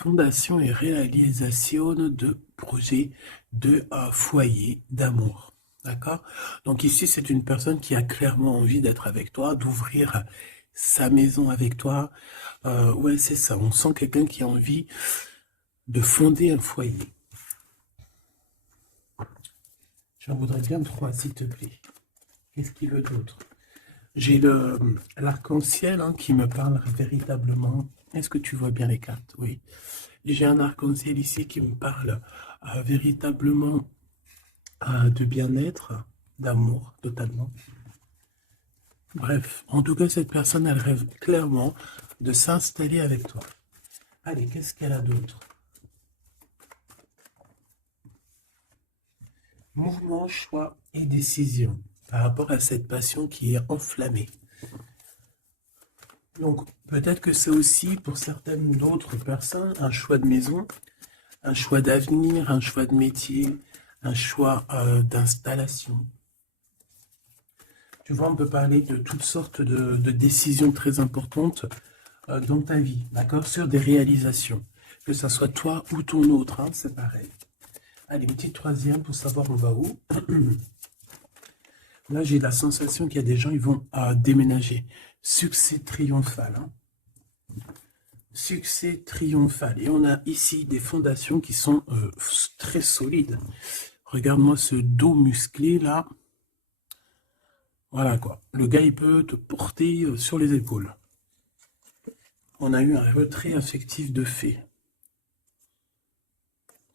Fondation et réalisation de projets de foyer d'amour. D'accord? Donc ici, c'est une personne qui a clairement envie d'être avec toi, d'ouvrir sa maison avec toi. Ouais, c'est ça. On sent quelqu'un qui a envie de fonder un foyer. J'en voudrais bien trois, s'il te plaît. Qu'est-ce qu'il veut d'autre? J'ai l'arc-en-ciel qui me parle véritablement. Est-ce que tu vois bien les cartes? Oui. J'ai un arc-en-ciel ici qui me parle véritablement de bien-être, d'amour, totalement. Bref, en tout cas, cette personne, elle rêve clairement de s'installer avec toi. Allez, qu'est-ce qu'elle a d'autre? Mouvement, choix et décision par rapport à cette passion qui est enflammée. Donc, peut-être que c'est aussi, pour certaines d'autres personnes, un choix de maison, un choix d'avenir, un choix de métier, un choix d'installation. Tu vois, on peut parler de toutes sortes de décisions très importantes dans ta vie, d'accord? Sur des réalisations. Que ça soit toi ou ton autre, c'est pareil. Allez, une petite troisième pour savoir on va où. Là, j'ai la sensation qu'il y a des gens, ils vont déménager. Succès triomphal. Succès triomphal. Et on a ici des fondations qui sont très solides. Regarde-moi ce dos musclé là. Voilà quoi. Le gars, il peut te porter sur les épaules. On a eu un retrait affectif de fait.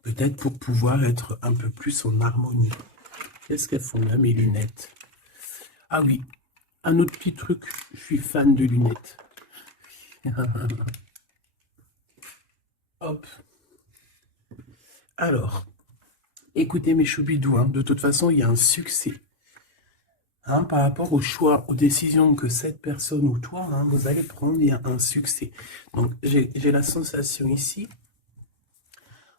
Peut-être pour pouvoir être un peu plus en harmonie. Qu'est-ce qu'elles font là, mes lunettes? Ah oui, un autre petit truc. Je suis fan de lunettes. Hop. Alors, écoutez mes choubidous, de toute façon, il y a un succès. Par rapport au choix, aux décisions que cette personne ou toi, vous allez prendre, il y a un succès. Donc, j'ai la sensation ici.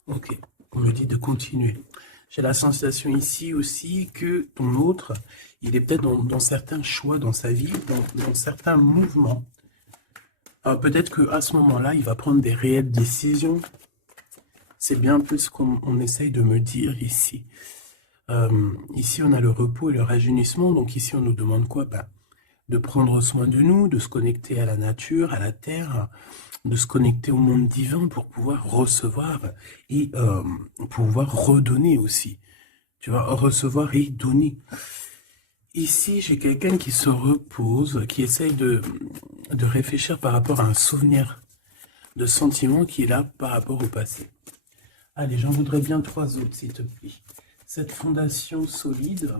Ok, on me dit de continuer. J'ai la sensation ici aussi que ton autre, il est peut-être dans certains choix dans sa vie, dans certains mouvements. Peut-être qu'à ce moment-là, il va prendre des réelles décisions. C'est bien un peu ce qu'on essaye de me dire ici. Ici, on a le repos et le rajeunissement. Donc ici, on nous demande quoi? De prendre soin de nous, de se connecter à la nature, à la terre, de se connecter au monde divin pour pouvoir recevoir et pouvoir redonner aussi. Tu vas recevoir et donner. Ici, j'ai quelqu'un qui se repose, qui essaye de réfléchir par rapport à un souvenir de sentiment qui est là par rapport au passé. Allez, j'en voudrais bien trois autres, s'il te plaît. Cette fondation solide.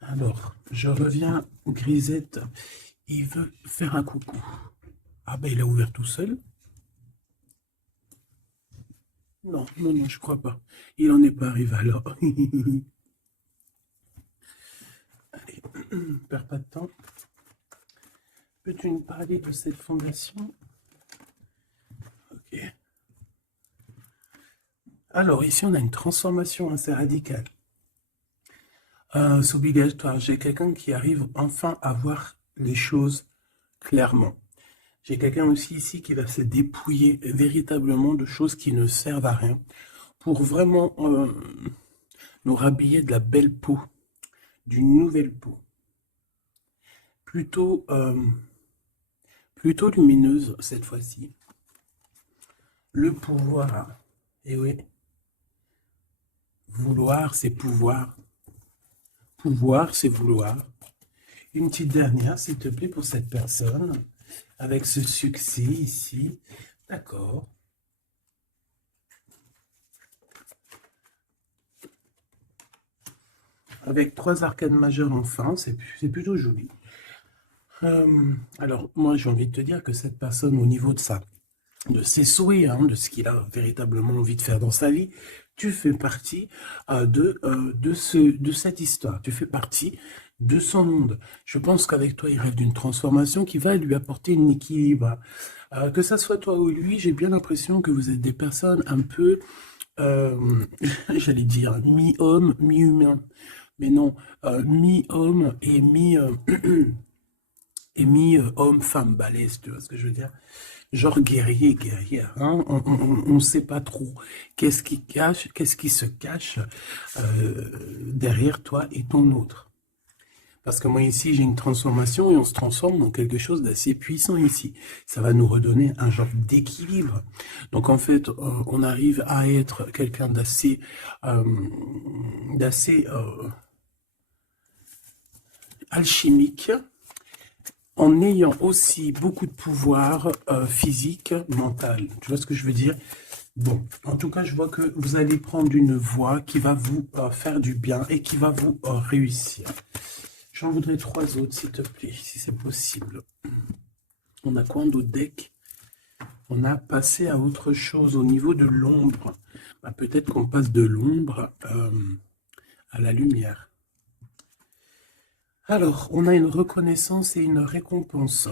Alors, je reviens au grisette. Il veut faire un coucou. Ah ben, il a ouvert tout seul. Non, non, non, je crois pas. Il n'en est pas arrivé alors. Allez, perds pas de temps. Peux-tu nous parler de cette fondation? Ok. Alors, ici, on a une transformation assez radicale. C'est obligatoire. J'ai quelqu'un qui arrive enfin à voir les choses clairement. J'ai quelqu'un aussi ici qui va se dépouiller véritablement de choses qui ne servent à rien pour vraiment nous rhabiller de la belle peau, d'une nouvelle peau. Plutôt, plutôt lumineuse cette fois-ci. Le pouvoir, et oui, vouloir c'est pouvoir. Pouvoir c'est vouloir. Une petite dernière, s'il te plaît, pour cette personne, avec ce succès ici. D'accord. Avec trois arcanes majeures enfin, c'est plutôt joli. Alors, moi, j'ai envie de te dire que cette personne, au niveau de ses souhaits, de ce qu'il a véritablement envie de faire dans sa vie, tu fais partie de cette histoire. Tu fais partie de son monde. Je pense qu'avec toi, il rêve d'une transformation qui va lui apporter un équilibre. Que ça soit toi ou lui, j'ai bien l'impression que vous êtes des personnes un peu, j'allais dire, mi-homme, mi-humain. Mais non, mi-homme et et mis homme, femme, balèze, tu vois ce que je veux dire? Genre guerrier, guerrière, hein? On sait pas trop qu'est-ce qui cache, qu'est-ce qui se cache derrière toi et ton autre. Parce que moi ici, j'ai une transformation et on se transforme dans quelque chose d'assez puissant ici. Ça va nous redonner un genre d'équilibre. Donc en fait, on arrive à être quelqu'un euh, d'assez alchimique, en ayant aussi beaucoup de pouvoir physique, mental. Tu vois ce que je veux dire? Bon, en tout cas, je vois que vous allez prendre une voie qui va vous faire du bien et qui va vous réussir. J'en voudrais 3 autres, s'il te plaît, si c'est possible. On a quoi d'autre deck? On a passé à autre chose au niveau de l'ombre. Bah, peut-être qu'on passe de l'ombre à la lumière. Alors, on a une reconnaissance et une récompense.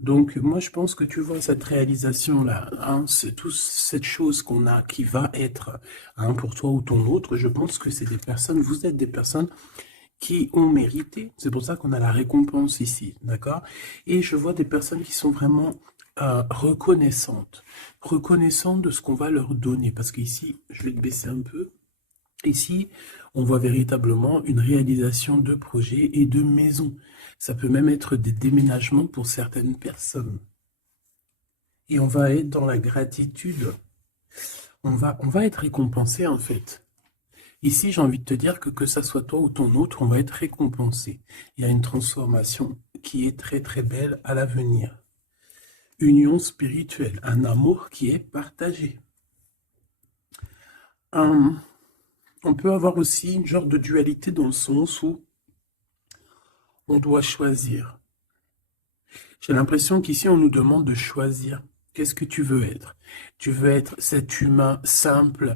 Donc, moi, je pense que tu vois cette réalisation-là, hein, c'est toute cette chose qu'on a qui va être hein, pour toi ou ton autre. Je pense que c'est des personnes, vous êtes des personnes qui ont mérité. C'est pour ça qu'on a la récompense ici, d'accord? Et je vois des personnes qui sont vraiment reconnaissantes de ce qu'on va leur donner. Parce qu'ici, je vais te baisser un peu. Ici, on voit véritablement une réalisation de projets et de maisons. Ça peut même être des déménagements pour certaines personnes. Et on va être dans la gratitude. On va être récompensé en fait. Ici, j'ai envie de te dire que ça soit toi ou ton autre, on va être récompensé. Il y a une transformation qui est très très belle à l'avenir. Union spirituelle, un amour qui est partagé. On peut avoir aussi une genre de dualité dans le sens où on doit choisir. J'ai l'impression qu'ici, on nous demande de choisir. Qu'est-ce que tu veux être? Tu veux être cet humain simple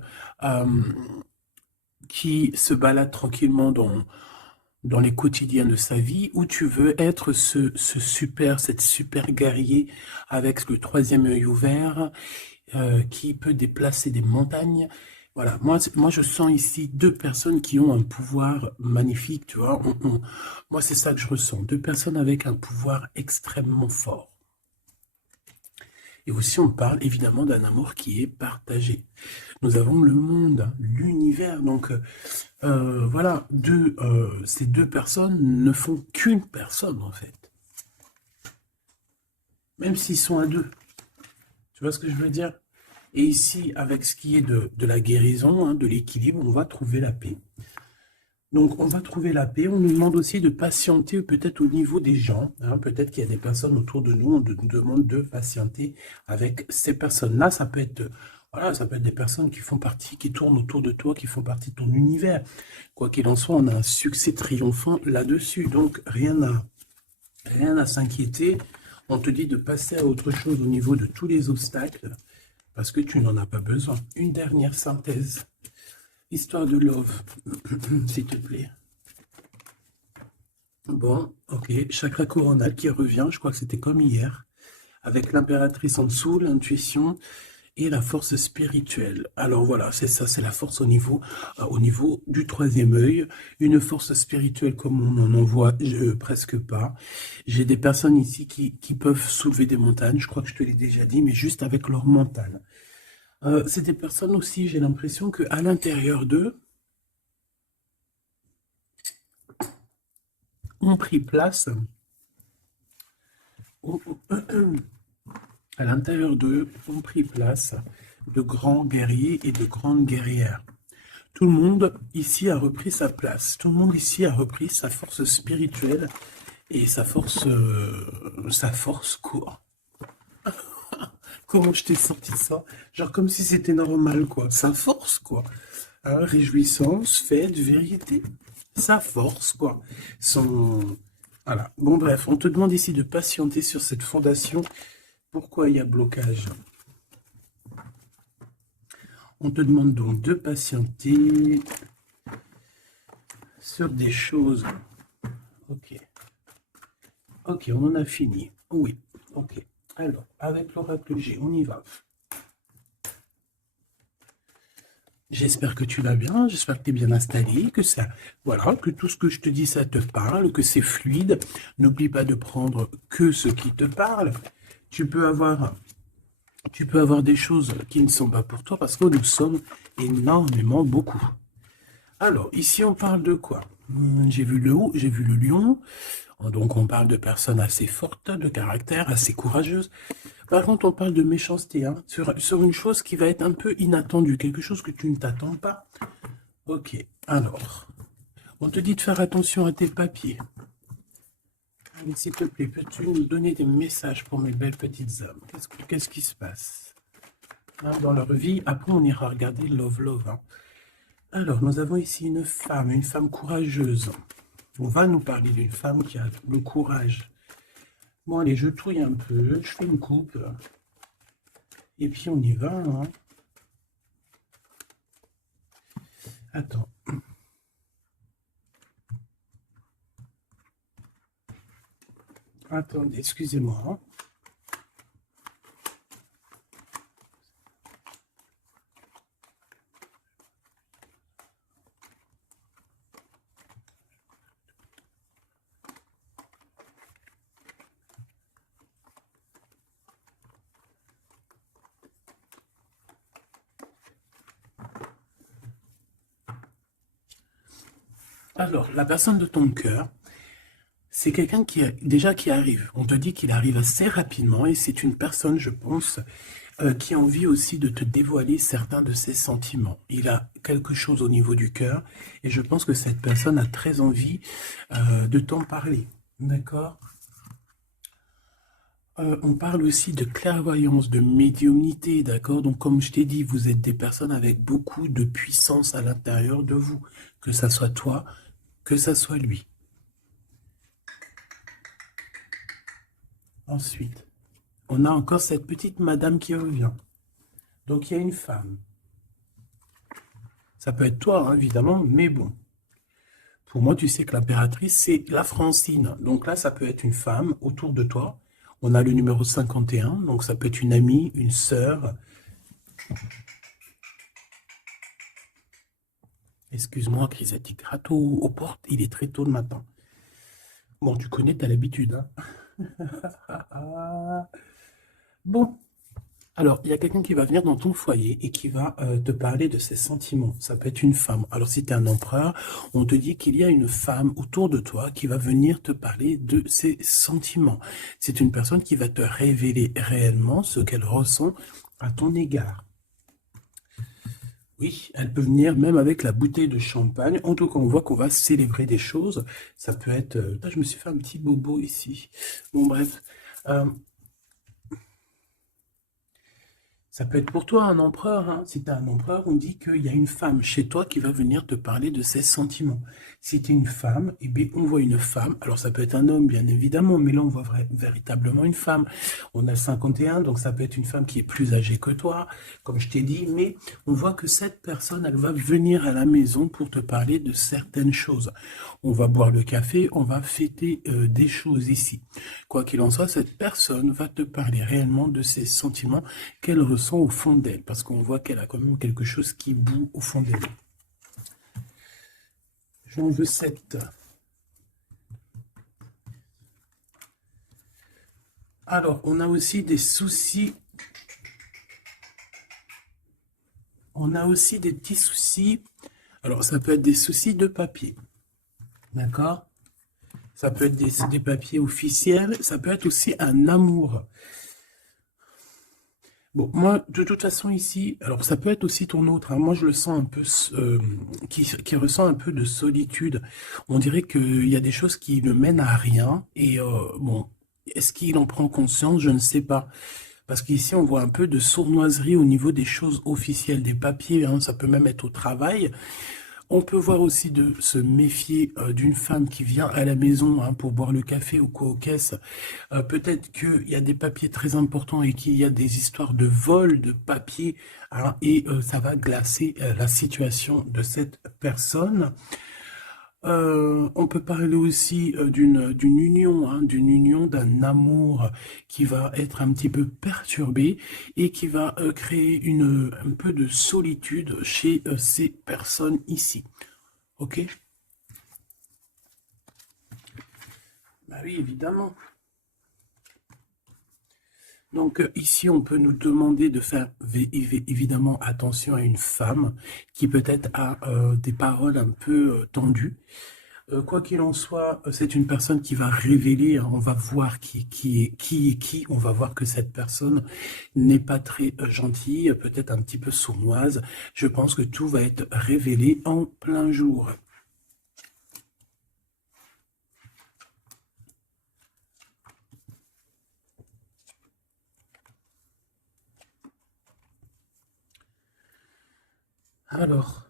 qui se balade tranquillement dans les quotidiens de sa vie, ou tu veux être cette super guerrier avec le troisième œil ouvert, qui peut déplacer des montagnes. Voilà, moi je sens ici 2 personnes qui ont un pouvoir magnifique, tu vois. Moi c'est ça que je ressens, 2 personnes avec un pouvoir extrêmement fort. Et aussi on parle évidemment d'un amour qui est partagé. Nous avons le monde, l'univers, donc voilà, ces 2 personnes ne font qu'une personne en fait. Même s'ils sont à 2. Tu vois ce que je veux dire? Et ici, avec ce qui est de la guérison, hein, de l'équilibre, on va trouver la paix. Donc, on va trouver la paix. On nous demande aussi de patienter peut-être au niveau des gens. Hein, peut-être qu'il y a des personnes autour de nous, on nous demande de patienter avec ces personnes-là. Ça peut être, voilà, ça peut être des personnes qui font partie, qui tournent autour de toi, qui font partie de ton univers. Quoi qu'il en soit, on a un succès triomphant là-dessus. Donc, rien à s'inquiéter. On te dit de passer à autre chose au niveau de tous les obstacles parce que tu n'en as pas besoin. Une dernière synthèse. Histoire de love, s'il te plaît. Bon, ok. Chakra coronal qui revient, je crois que c'était comme hier, avec l'impératrice en dessous, l'intuition et la force spirituelle. Alors voilà, c'est ça, c'est la force au niveau du troisième œil. Une force spirituelle comme on n'en voit presque pas. J'ai des personnes ici qui peuvent soulever des montagnes, je crois que je te l'ai déjà dit, mais juste avec leur mental. C'est des personnes aussi, j'ai l'impression qu'à l'intérieur d'eux, ont pris place, à l'intérieur d'eux, ont pris place de grands guerriers et de grandes guerrières. Tout le monde ici a repris sa place. Tout le monde ici a repris sa force spirituelle et sa force quoi. Comment je t'ai sorti ça? Genre comme si c'était normal, quoi. Sa force, quoi. Hein, réjouissance, fête, vérité. Sa force, quoi. Son... Voilà. Bon, bref, on te demande ici de patienter sur cette fondation. Pourquoi il y a blocage? On te demande donc de patienter sur des choses. Ok. Ok, on en a fini. Oui. Ok. Alors, avec l'oracle G, on y va. J'espère que tu vas bien, j'espère que tu es bien installé, que ça, voilà, que tout ce que je te dis, ça te parle, que c'est fluide. N'oublie pas de prendre que ce qui te parle. Tu peux avoir, tu peux avoir des choses qui ne sont pas pour toi parce que nous sommes énormément beaucoup. Alors, ici, on parle de quoi? J'ai vu le haut, j'ai vu le lion. Donc, on parle de personnes assez fortes, de caractère, assez courageuses. Par contre, on parle de méchanceté, hein, sur une chose qui va être un peu inattendue, quelque chose que tu ne t'attends pas. Ok, alors, on te dit de faire attention à tes papiers. Allez, s'il te plaît, peux-tu nous donner des messages pour mes belles petites âmes? Qu'est-ce qui se passe hein, dans leur vie? Après, on ira regarder Love Love. Hein. Alors, nous avons ici une femme courageuse. On va nous parler d'une femme qui a le courage. Bon, allez, je touille un peu, je fais une coupe. Et puis, on y va. Hein. Attends. Attendez, excusez-moi. Hein. Alors, la personne de ton cœur, c'est quelqu'un qui arrive. On te dit qu'il arrive assez rapidement et c'est une personne, je pense, qui a envie aussi de te dévoiler certains de ses sentiments. Il a quelque chose au niveau du cœur et je pense que cette personne a très envie de t'en parler. D'accord? On parle aussi de clairvoyance, de médiumnité, d'accord? Donc, comme je t'ai dit, vous êtes des personnes avec beaucoup de puissance à l'intérieur de vous, que ça soit toi, que ça soit lui. Ensuite, on a encore cette petite madame qui revient. Donc, il y a une femme. Ça peut être toi, hein, évidemment, mais bon. Pour moi, tu sais que l'impératrice, c'est la Francine. Donc là, ça peut être une femme autour de toi. On a le numéro 51, donc ça peut être une amie, une sœur. Excuse-moi, Chrysatique, râteau aux portes, il est très tôt le matin. Bon, tu connais, t'as l'habitude. Hein. Bon, alors, il y a quelqu'un qui va venir dans ton foyer et qui va te parler de ses sentiments. Ça peut être une femme. Alors, si tu es un empereur, on te dit qu'il y a une femme autour de toi qui va venir te parler de ses sentiments. C'est une personne qui va te révéler réellement ce qu'elle ressent à ton égard. Oui, elle peut venir même avec la bouteille de champagne. En tout cas, on voit qu'on va célébrer des choses. Ça peut être... je me suis fait un petit bobo ici. Bon, bref. Ça peut être pour toi un empereur. Hein. Si tu es un empereur, on dit qu'il y a une femme chez toi qui va venir te parler de ses sentiments. Si tu es une femme, eh bien, on voit une femme. Alors ça peut être un homme, bien évidemment, mais là on voit véritablement une femme. On a 51, donc ça peut être une femme qui est plus âgée que toi, comme je t'ai dit, mais on voit que cette personne, elle va venir à la maison pour te parler de certaines choses. On va boire le café, on va fêter des choses ici. Quoi qu'il en soit, cette personne va te parler réellement de ses sentiments qu'elle ressent au fond d'elle, parce qu'on voit qu'elle a quand même quelque chose qui bout au fond d'elle. J'en veux 7. Alors, on a aussi des soucis. On a aussi des petits soucis. Alors, ça peut être des soucis de papier. D'accord? Ça peut être des papiers officiels. Ça peut être aussi un amour. Bon, moi, de toute façon, ici, alors ça peut être aussi ton autre, hein, moi je le sens un peu, qui ressent un peu de solitude. On dirait qu'il y a des choses qui ne mènent à rien, et bon, est-ce qu'il en prend conscience? Je ne sais pas. Parce qu'ici, on voit un peu de sournoiserie au niveau des choses officielles, des papiers, hein, ça peut même être au travail. On peut voir aussi de se méfier d'une femme qui vient à la maison hein, pour boire le café ou quoi aux caisses. Peut-être qu'il y a des papiers très importants et qu'il y a des histoires de vol de papiers hein, et ça va glacer la situation de cette personne. On peut parler aussi d'une union, hein, d'une union, d'un amour qui va être un petit peu perturbé et qui va créer un peu de solitude chez ces personnes ici. Ok? Bah oui, évidemment. Donc ici, on peut nous demander de faire évidemment attention à une femme qui peut-être a des paroles un peu tendues. Quoi qu'il en soit, c'est une personne qui va révéler, hein, on va voir qui, on va voir que cette personne n'est pas très gentille, peut-être un petit peu sournoise. Je pense que tout va être révélé en plein jour. Alors,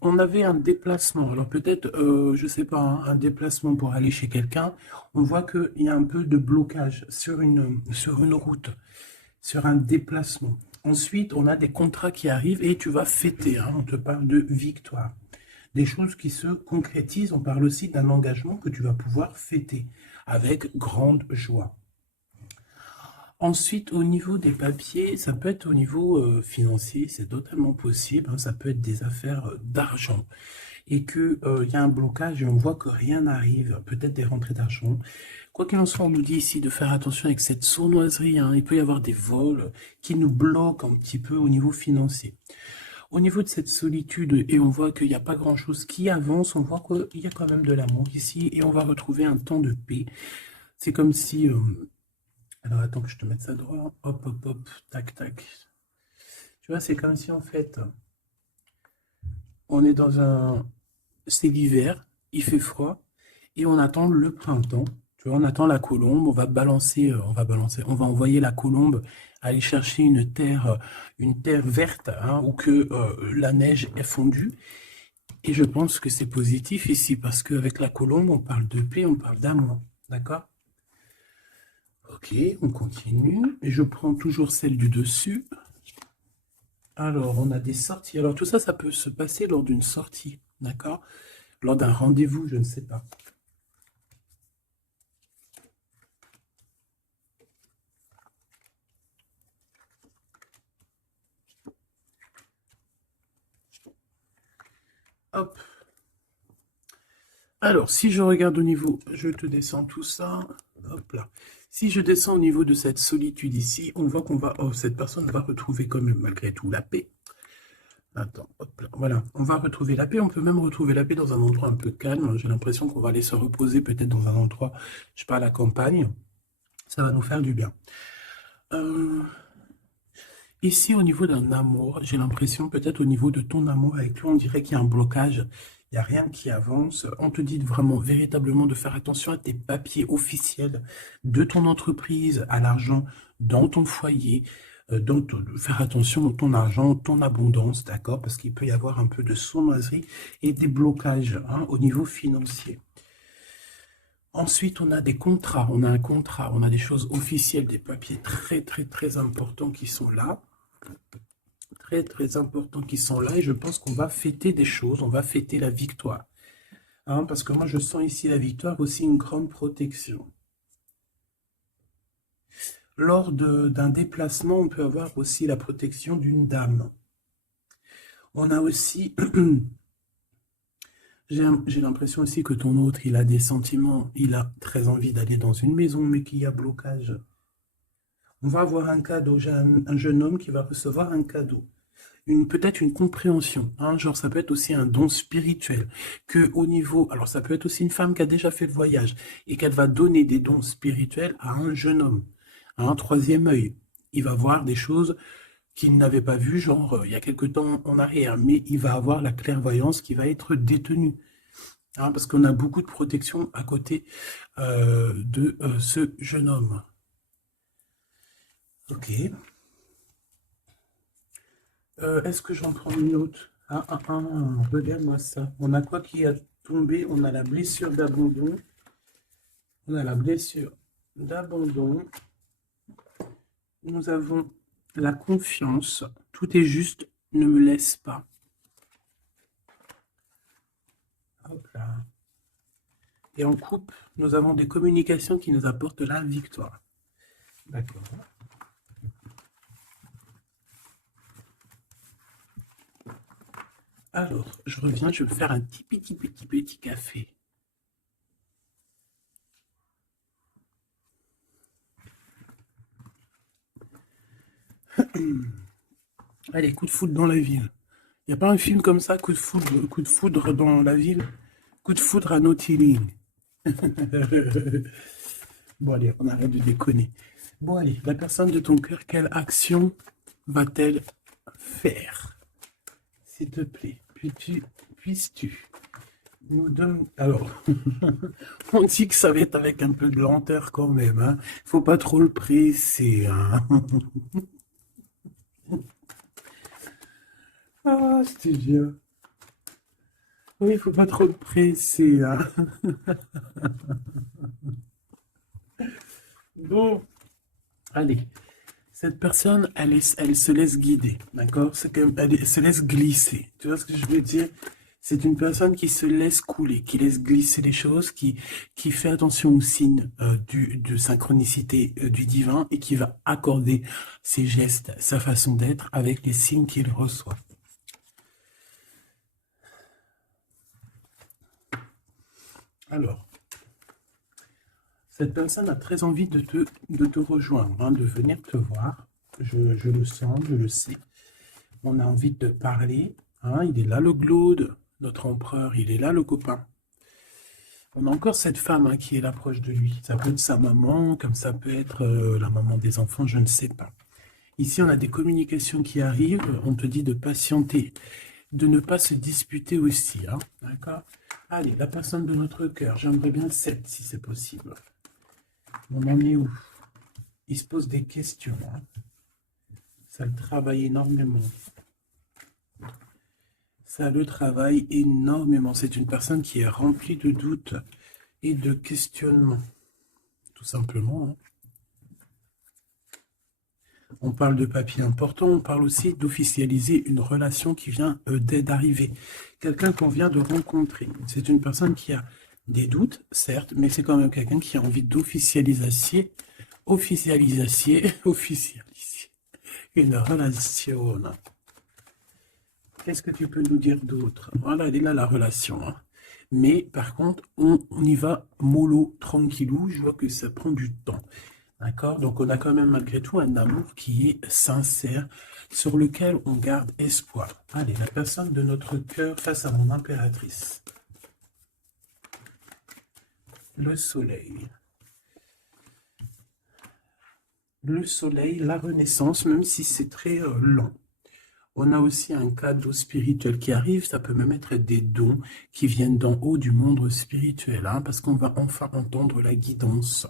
on avait un déplacement. Alors peut-être, je sais pas, hein, un déplacement pour aller chez quelqu'un. On voit qu'il y a un peu de blocage sur une route, sur un déplacement. Ensuite, on a des contrats qui arrivent et tu vas fêter, hein. On te parle de victoire. Des choses qui se concrétisent. On parle aussi d'un engagement que tu vas pouvoir fêter avec grande joie. Ensuite, au niveau des papiers, ça peut être au niveau financier, c'est totalement possible, hein, ça peut être des affaires d'argent et qu'il y a un blocage et on voit que rien n'arrive, peut-être des rentrées d'argent. Quoi qu'il en soit, on nous dit ici de faire attention avec cette sournoiserie, hein, il peut y avoir des vols qui nous bloquent un petit peu au niveau financier. Au niveau de cette solitude, et on voit qu'il n'y a pas grand-chose qui avance, on voit qu'il y a quand même de l'amour ici et on va retrouver un temps de paix. C'est comme si... alors attends que je te mette ça droit. Hop, hop, hop, tac, tac. Tu vois, c'est comme si en fait, on est dans un... C'est l'hiver, il fait froid, et on attend le printemps. Tu vois, on attend la colombe, on va envoyer la colombe aller chercher une terre verte, hein, où que la neige est fondue. Et je pense que c'est positif ici, parce qu'avec la colombe, on parle de paix, on parle d'amour. D'accord? Ok, on continue. Et je prends toujours celle du dessus. Alors, on a des sorties. Alors, tout ça, ça peut se passer lors d'une sortie, d'accord? Lors d'un rendez-vous, je ne sais pas. Hop. Alors, si je regarde au niveau, je te descends tout ça. Hop là. Si je descends au niveau de cette solitude ici, on voit qu'on va... Oh, cette personne va retrouver quand même, malgré tout, la paix. Attends, hop là. Voilà, on va retrouver la paix. On peut même retrouver la paix dans un endroit un peu calme. J'ai l'impression qu'on va aller se reposer peut-être dans un endroit, je sais pas, à la campagne. Ça va nous faire du bien. Euh, Ici, au niveau d'un amour, j'ai l'impression, peut-être au niveau de ton amour avec lui, on dirait qu'il y a un blocage, il n'y a rien qui avance. On te dit vraiment, véritablement, de faire attention à tes papiers officiels de ton entreprise, à l'argent dans ton foyer, de faire attention à ton argent, ton abondance, d'accord? Parce qu'il peut y avoir un peu de sournoiserie et des blocages, hein, au niveau financier. Ensuite, on a des contrats, on a un contrat, on a des choses officielles, des papiers très, très, très importants qui sont là. Très, très importants qui sont là. Et je pense qu'on va fêter des choses, on va fêter la victoire. Hein, parce que moi, je sens ici la victoire aussi une grande protection. Lors d'un déplacement, on peut avoir aussi la protection d'une dame. On a aussi... J'ai l'impression aussi que ton autre, il a des sentiments, il a très envie d'aller dans une maison, mais qu'il y a blocage. On va avoir un cadeau, j'ai un jeune homme qui va recevoir un cadeau. Peut-être une compréhension, hein, genre ça peut être aussi un don spirituel, que au niveau, alors ça peut être aussi une femme qui a déjà fait le voyage et qu'elle va donner des dons spirituels à un jeune homme, à un troisième œil. Il va voir des choses qu'il n'avait pas vues, genre il y a quelque temps en arrière, mais il va avoir la clairvoyance qui va être détenue, hein, parce qu'on a beaucoup de protection à côté de ce jeune homme. Ok. Est-ce que j'en prends une autre? Regarde-moi ça. On a quoi qui a tombé? On a la blessure d'abandon. On a la blessure d'abandon. Nous avons la confiance, tout est juste, ne me laisse pas. Hop là. Et en coupe, nous avons des communications qui nous apportent la victoire. D'accord. Alors, je reviens, je vais me faire un petit café. Allez, coup de foudre dans la ville. Il n'y a pas un film comme ça, coup de foudre dans la ville, coup de foudre à Nautilus. Bon, allez, on arrête de déconner. Bon, allez, la personne de ton cœur, quelle action va-t-elle faire? S'il te plaît, puisses-tu nous donner... Alors, on dit que ça va être avec un peu de lenteur quand même, hein. Faut pas trop le presser, hein. Ah, c'était bien. Oui, il faut pas trop le presser, hein. Bon, allez. Cette personne, elle se laisse guider, d'accord? Elle se laisse glisser. Tu vois ce que je veux dire? C'est une personne qui se laisse couler, qui laisse glisser les choses, qui fait attention aux signes de synchronicité du divin et qui va accorder ses gestes, sa façon d'être avec les signes qu'il reçoit. Alors, cette personne a très envie de te rejoindre, hein, de venir te voir. Je le sens, je le sais. On a envie de te parler. Hein, il est là le Glaude, notre empereur, il est là le copain. On a encore cette femme hein, qui est là proche de lui. Ça peut être sa maman, comme ça peut être la maman des enfants, je ne sais pas. Ici, on a des communications qui arrivent. On te dit de patienter, de ne pas se disputer aussi. Hein, d'accord? Allez, la personne de notre cœur, j'aimerais bien 7 si c'est possible. On en est où? Il se pose des questions. Hein. Ça le travaille énormément. Ça le travaille énormément. C'est une personne qui est remplie de doutes et de questionnements. Tout simplement. Hein. On parle de papier important, on parle aussi d'officialiser une relation qui vient d'arriver. Quelqu'un qu'on vient de rencontrer. C'est une personne qui a des doutes, certes, mais c'est quand même quelqu'un qui a envie d'officialiser une relation. Qu'est-ce que tu peux nous dire d'autre? Voilà, elle est là la relation. Hein. Mais par contre, on y va mollo, tranquillou. Je vois que ça prend du temps. D'accord? Donc on a quand même malgré tout un amour qui est sincère, sur lequel on garde espoir. Allez, la personne de notre cœur face à mon impératrice. Le soleil. Le soleil, la renaissance, même si c'est très lent. On a aussi un cadeau spirituel qui arrive, ça peut même être des dons qui viennent d'en haut du monde spirituel, hein, parce qu'on va enfin entendre la guidance.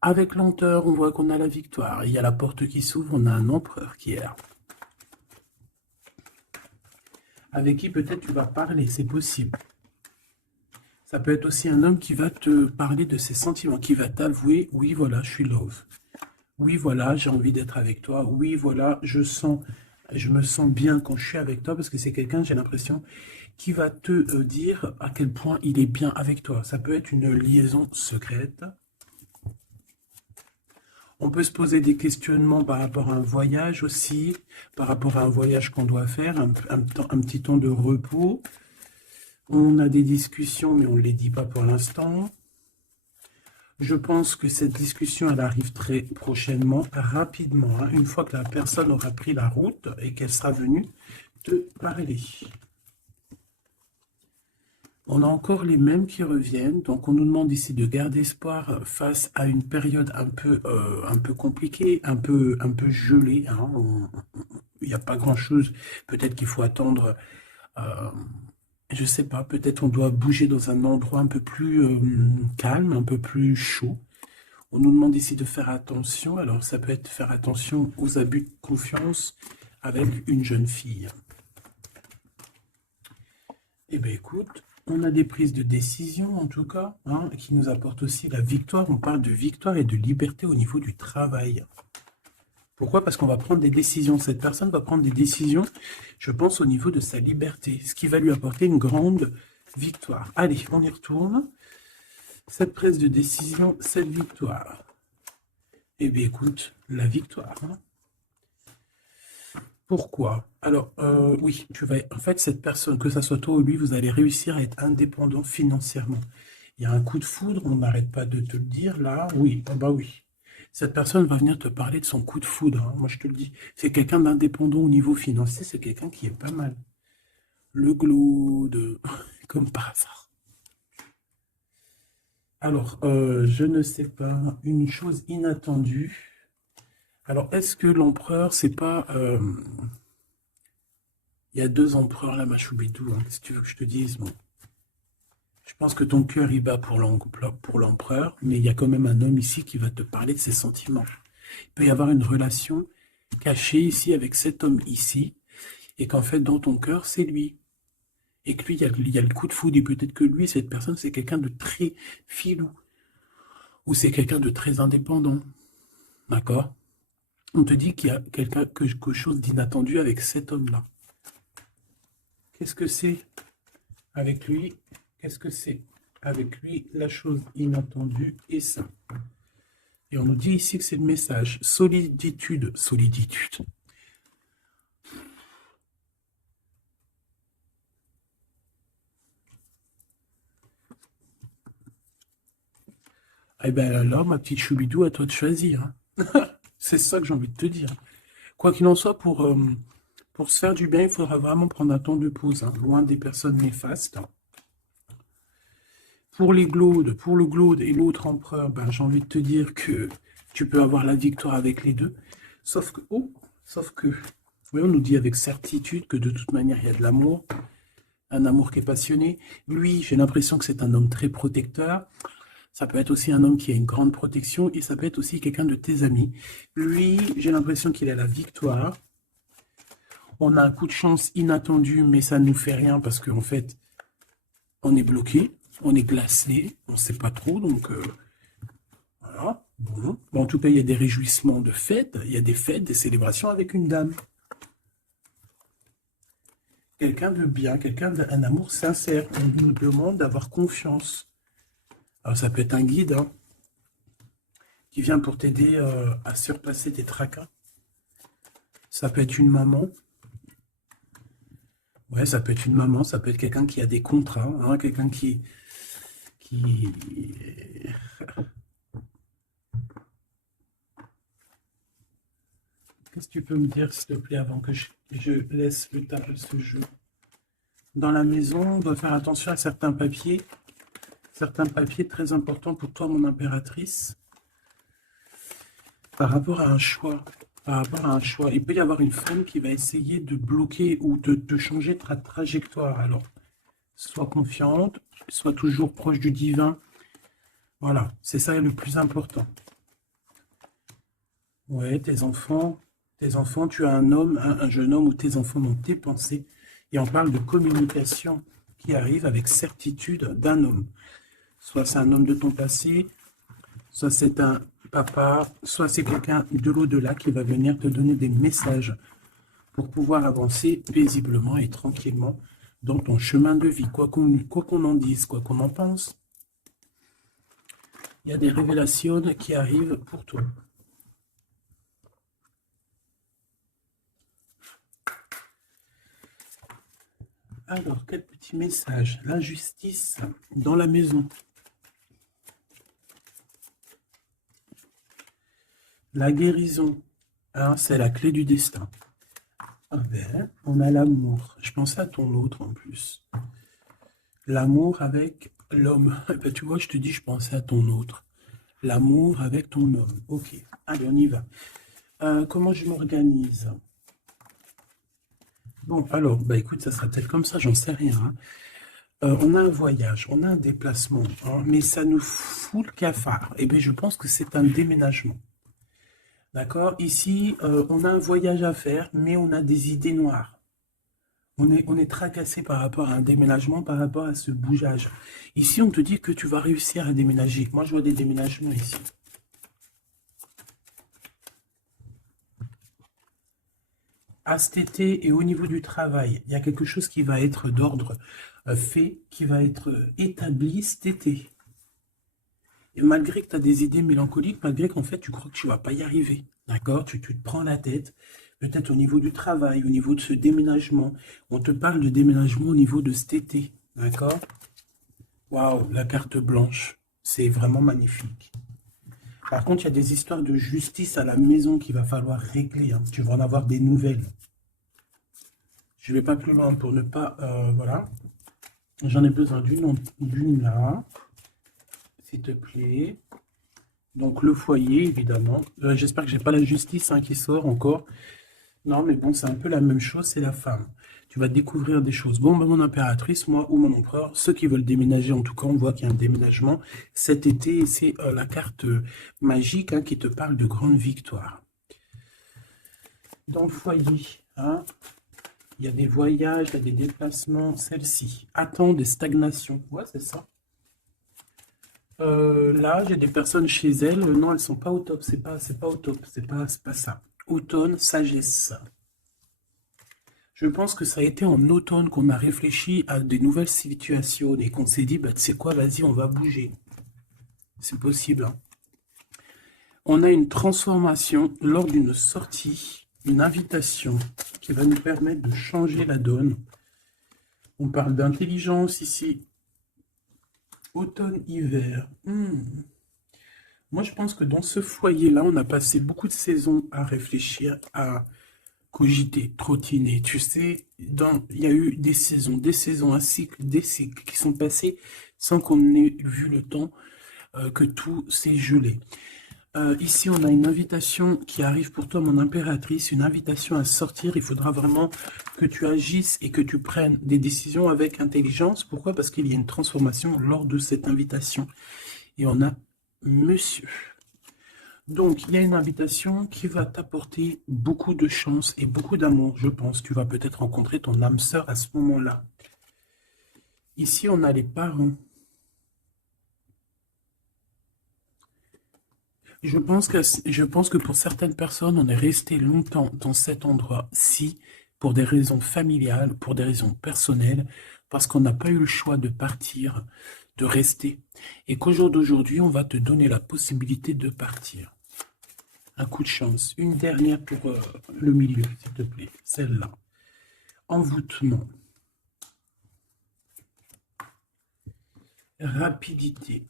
Avec lenteur, on voit qu'on a la victoire. Il y a la porte qui s'ouvre, on a un empereur qui est là. Avec qui peut-être tu vas parler, c'est possible. Ça peut être aussi un homme qui va te parler de ses sentiments, qui va t'avouer, oui voilà, je suis love. Oui voilà, j'ai envie d'être avec toi. Oui voilà, je me sens bien quand je suis avec toi, parce que c'est quelqu'un, j'ai l'impression, qui va te dire à quel point il est bien avec toi. Ça peut être une liaison secrète. On peut se poser des questionnements par rapport à un voyage aussi, par rapport à un voyage qu'on doit faire, un petit temps de repos. On a des discussions, mais on ne les dit pas pour l'instant. Je pense que cette discussion, elle arrive très prochainement, rapidement, hein, une fois que la personne aura pris la route et qu'elle sera venue te parler. On a encore les mêmes qui reviennent, donc on nous demande ici de garder espoir face à une période un peu compliquée, un peu gelée. Hein. Il n'y a pas grand-chose. Peut-être qu'il faut attendre, je ne sais pas, peut-être on doit bouger dans un endroit un peu plus calme, un peu plus chaud. On nous demande ici de faire attention. Alors ça peut être faire attention aux abus de confiance avec une jeune fille. Eh bien écoute, on a des prises de décision, en tout cas, hein, qui nous apportent aussi la victoire. On parle de victoire et de liberté au niveau du travail. Pourquoi? Parce qu'on va prendre des décisions. Cette personne va prendre des décisions, je pense, au niveau de sa liberté, ce qui va lui apporter une grande victoire. Allez, on y retourne. Cette prise de décision, cette victoire. Eh bien, écoute, la victoire. Hein. Pourquoi? Alors, oui, en fait, cette personne, que ça soit toi ou lui, vous allez réussir à être indépendant financièrement. Il y a un coup de foudre, on n'arrête pas de te le dire, là, oui, ah bah oui. Cette personne va venir te parler de son coup de foudre, hein. Moi je te le dis. C'est quelqu'un d'indépendant au niveau financier, c'est quelqu'un qui est pas mal. Le glaude, comme par hasard. Alors, je ne sais pas, une chose inattendue. Alors, est-ce que l'empereur, c'est pas... il y a 2 empereurs là, Machoubidou, hein, si tu veux que je te dise, bon. Je pense que ton cœur y bat pour l'empereur, mais il y a quand même un homme ici qui va te parler de ses sentiments. Il peut y avoir une relation cachée ici avec cet homme ici, et qu'en fait, dans ton cœur, c'est lui. Et que lui, il y a le coup de foudre, et peut-être que lui, cette personne, c'est quelqu'un de très filou, ou c'est quelqu'un de très indépendant. D'accord? On te dit qu'il y a quelque chose d'inattendu avec cet homme-là. Qu'est-ce que c'est avec lui? Qu'est-ce que c'est avec lui? La chose inattendue et ça. Et on nous dit ici que c'est le message. Soliditude. Soliditude. Eh bien là, ma petite choubidou, à toi de choisir. Hein. C'est ça que j'ai envie de te dire. Quoi qu'il en soit, pour se faire du bien, il faudra vraiment prendre un temps de pause, hein, loin des personnes néfastes. Pour le glaude et l'autre empereur, ben, j'ai envie de te dire que tu peux avoir la victoire avec les deux. Sauf que, oui, on nous dit avec certitude que de toute manière, il y a de l'amour, un amour qui est passionné. Lui, j'ai l'impression que c'est un homme très protecteur. Ça peut être aussi un homme qui a une grande protection et ça peut être aussi quelqu'un de tes amis. Lui, j'ai l'impression qu'il a la victoire. On a un coup de chance inattendu, mais ça ne nous fait rien parce qu'en fait, on est bloqué, on est glacé, on ne sait pas trop, donc voilà. Bon. En tout cas, il y a des réjouissements de fêtes, il y a des fêtes, des célébrations avec une dame. Quelqu'un de bien, quelqu'un d'un amour sincère. On nous demande d'avoir confiance. Alors ça peut être un guide hein, qui vient pour t'aider à surpasser tes tracas. Ça peut être une maman. Ouais, ça peut être une maman, ça peut être quelqu'un qui a des contrats, hein, quelqu'un qui... Qu'est-ce que tu peux me dire, s'il te plaît, avant que je laisse le table ce jeu? Dans la maison, on doit faire attention à certains papiers très importants pour toi, mon impératrice, par rapport à un choix. Par rapport à un choix. Il peut y avoir une femme qui va essayer de bloquer ou de changer ta trajectoire. Alors, sois confiante, sois toujours proche du divin. Voilà, c'est ça le plus important. Ouais, tes enfants, tu as un homme, un jeune homme ou tes enfants dans tes pensées. Et on parle de communication qui arrive avec certitude d'un homme. Soit c'est un homme de ton passé, soit c'est un papa, soit c'est quelqu'un de l'au-delà qui va venir te donner des messages pour pouvoir avancer paisiblement et tranquillement dans ton chemin de vie, quoi qu'on en dise, quoi qu'on en pense. Il y a des révélations qui arrivent pour toi. Alors, quel petit message? L'injustice dans la maison. La guérison, hein, c'est la clé du destin. Ah ben, on a l'amour. Je pensais à ton autre en plus. L'amour avec l'homme. Ben, tu vois, je te dis, je pensais à ton autre. L'amour avec ton homme. Ok, allez, on y va. Comment je m'organise? Bon, alors, bah écoute, ça sera peut-être comme ça, j'en sais rien. Hein. On a un voyage, on a un déplacement, hein, mais ça nous fout le cafard. Eh bien, je pense que c'est un déménagement. D'accord? Ici, on a un voyage à faire, mais on a des idées noires. On est tracassé par rapport à un déménagement, par rapport à ce bougeage. Ici, on te dit que tu vas réussir à déménager. Moi, je vois des déménagements ici. à cet été et au niveau du travail, il y a quelque chose qui va être d'ordre fait, qui va être établi cet été. Et malgré que tu as des idées mélancoliques, malgré qu'en fait tu crois que tu vas pas y arriver, d'accord? Tu te prends la tête, peut-être au niveau du travail, au niveau de ce déménagement. On te parle de déménagement au niveau de cet été, d'accord? Waouh, la carte blanche, c'est vraiment magnifique. Par contre, il y a des histoires de justice à la maison qu'il va falloir régler, hein. Tu vas en avoir des nouvelles. Je ne vais pas plus loin pour ne pas... voilà. J'en ai besoin d'une là, s'il te plaît. Donc, le foyer, évidemment. J'espère que j'ai pas la justice hein, qui sort encore. Non, mais bon, c'est un peu la même chose, c'est la femme. Tu vas découvrir des choses. Bon, ben, mon impératrice, moi, ou mon empereur, ceux qui veulent déménager, en tout cas, on voit qu'il y a un déménagement cet été. C'est la carte magique hein, qui te parle de grande victoire. Dans le foyer, hein, il y a des voyages, il y a des déplacements. Celle-ci, attend des stagnations. Ouais, c'est ça. Là, j'ai des personnes chez elles. Non, elles sont pas au top. C'est pas au top. C'est pas ça. Automne, sagesse. Je pense que ça a été en automne qu'on a réfléchi à des nouvelles situations et qu'on s'est dit, bah, tu sais quoi, vas-y, on va bouger. C'est possible. Hein. On a une transformation lors d'une sortie, une invitation qui va nous permettre de changer la donne. On parle d'intelligence ici. Automne-hiver. Moi, je pense que dans ce foyer-là, on a passé beaucoup de saisons à réfléchir, à cogiter, trottiner. Tu sais, il y a eu des saisons, un cycle, des cycles qui sont passés sans qu'on ait vu le temps que tout s'est gelé. Ici, on a une invitation qui arrive pour toi, mon impératrice, une invitation à sortir. Il faudra vraiment que tu agisses et que tu prennes des décisions avec intelligence. Pourquoi? Parce qu'il y a une transformation lors de cette invitation. Et on a monsieur. Donc, il y a une invitation qui va t'apporter beaucoup de chance et beaucoup d'amour, je pense. Tu vas peut-être rencontrer ton âme sœur à ce moment-là. Ici, on a les parents. Je pense que pour certaines personnes, on est resté longtemps dans cet endroit-ci pour des raisons familiales, pour des raisons personnelles, parce qu'on n'a pas eu le choix de partir, de rester. Et qu'au jour d'aujourd'hui, on va te donner la possibilité de partir. Un coup de chance. Une dernière pour le milieu, s'il te plaît. Celle-là. Envoûtement. Rapidité.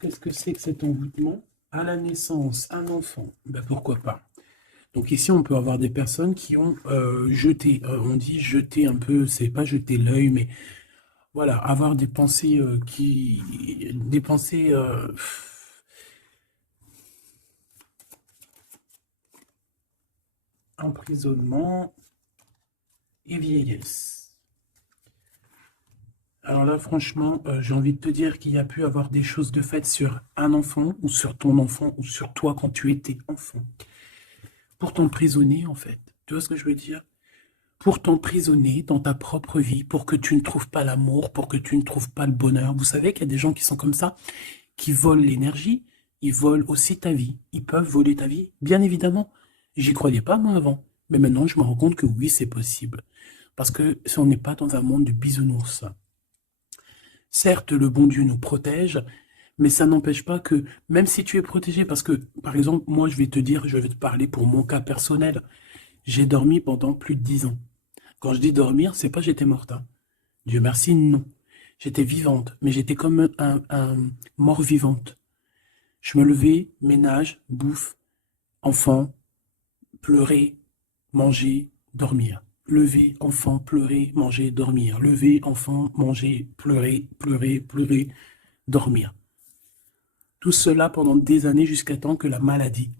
Qu'est-ce que c'est que cet envoûtement? À la naissance, un enfant. Ben, pourquoi pas? Donc ici, on peut avoir des personnes qui ont jeté, on dit jeter un peu, c'est pas jeter l'œil, mais voilà, avoir des pensées des pensées emprisonnement et vieillesse. Alors là, franchement, j'ai envie de te dire qu'il y a pu avoir des choses de fait sur un enfant, ou sur ton enfant, ou sur toi quand tu étais enfant. Pour t'emprisonner, en fait. Tu vois ce que je veux dire? Pour t'emprisonner dans ta propre vie, pour que tu ne trouves pas l'amour, pour que tu ne trouves pas le bonheur. Vous savez qu'il y a des gens qui sont comme ça, qui volent l'énergie, ils volent aussi ta vie. Ils peuvent voler ta vie, bien évidemment. J'y croyais pas, moi, avant. Mais maintenant, je me rends compte que oui, c'est possible. Parce que si on n'est pas dans un monde de bisounours. Certes, le bon Dieu nous protège, mais ça n'empêche pas que, même si tu es protégé, parce que, par exemple, moi, je vais te parler pour mon cas personnel. J'ai dormi pendant plus de 10 ans. Quand je dis dormir, c'est pas j'étais morte. Hein. Dieu merci, non. J'étais vivante, mais j'étais comme un mort-vivante. Je me levais, ménage, bouffe, enfant, pleurer, manger, dormir. Lever, enfant, pleurer, manger, dormir. Lever, enfant, manger, pleurer, pleurer, pleurer, dormir. Tout cela pendant des années jusqu'à temps que la maladie.